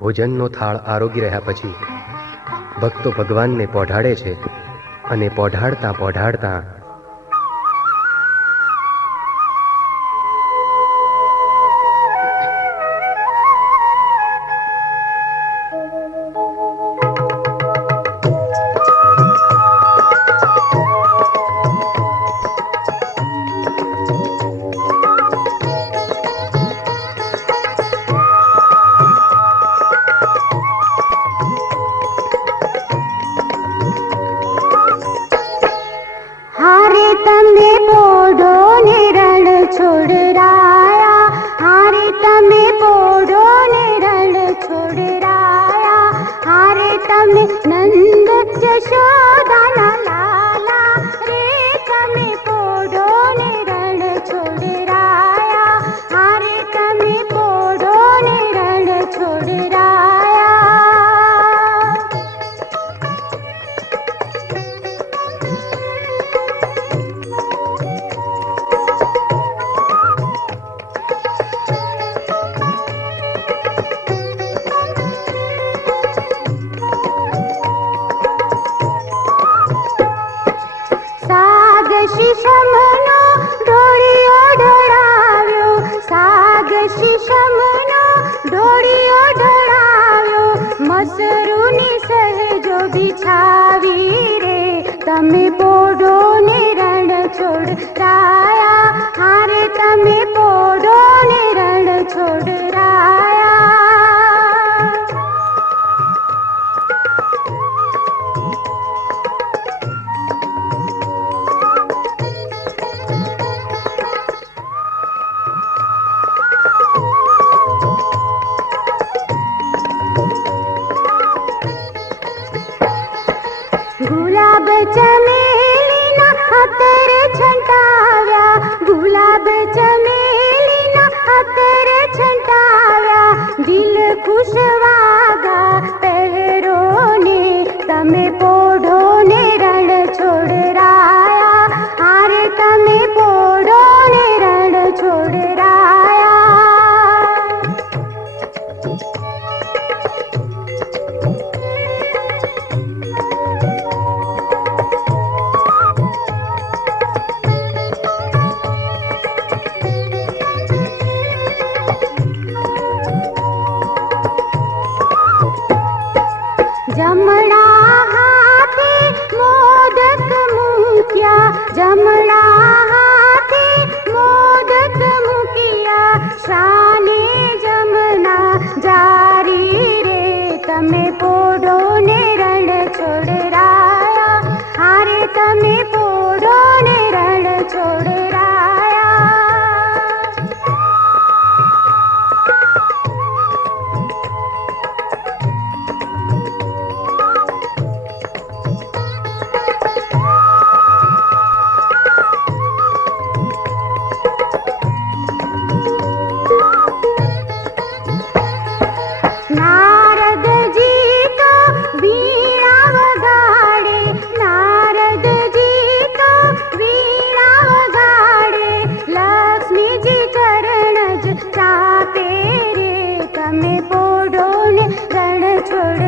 ભોજનનો થાળ આરોગી રહ્યા પછી ભક્તો ભગવાનને પોઢાડે છે અને પોઢાડતા પોઢાડતા તમે પોઢો ને રણ છોડરાયા, હારે તમે પોઢો ને રણ છોડરાયા, હારે તમે નંદ જશોદાના લાલા રે, તમે પોઢો ને રણ છોડરાયા, હારે તમે પોઢો ને રણ છોડરાયા. શીશમનો ઢોળિયો ઢોળાવ્યો, સાગ શીશમનો ઢોળિયો ઢોળાવ્યો, મસરૂની સહેજો બિછાવી રે, તમે પોઢો ને રણ છોડરાયા, હારે તમે પોઢો ને રણ છોડરાયા. ગુલાબ ચમેલીના અત્તર છંટાવ્યા, ગુલાબ ચમેલીના અત્તર છંટાવ્યા, દિલ ખુશવાગા પહેરો ને, તમે પોઢો ને રણ છોડરાયા, હારે તમે પોઢો ને રણ છોડરાયા. જમણા હાથે મોદક મૂક્યા, જમણા હાથે મોદક મૂક્યા, શાને જમના જારી રે, તમે પોઢો ને રણ છોડરાયા, હારે તમે પોઢો ને રણ છોડરાયા. નારદજી તો વીણા વગાડે, નારદજી તો વીણા વગાડે, લક્ષ્મીજી ચરણ જ ચાપે રે, તમે પોઢો ને રણ છોડ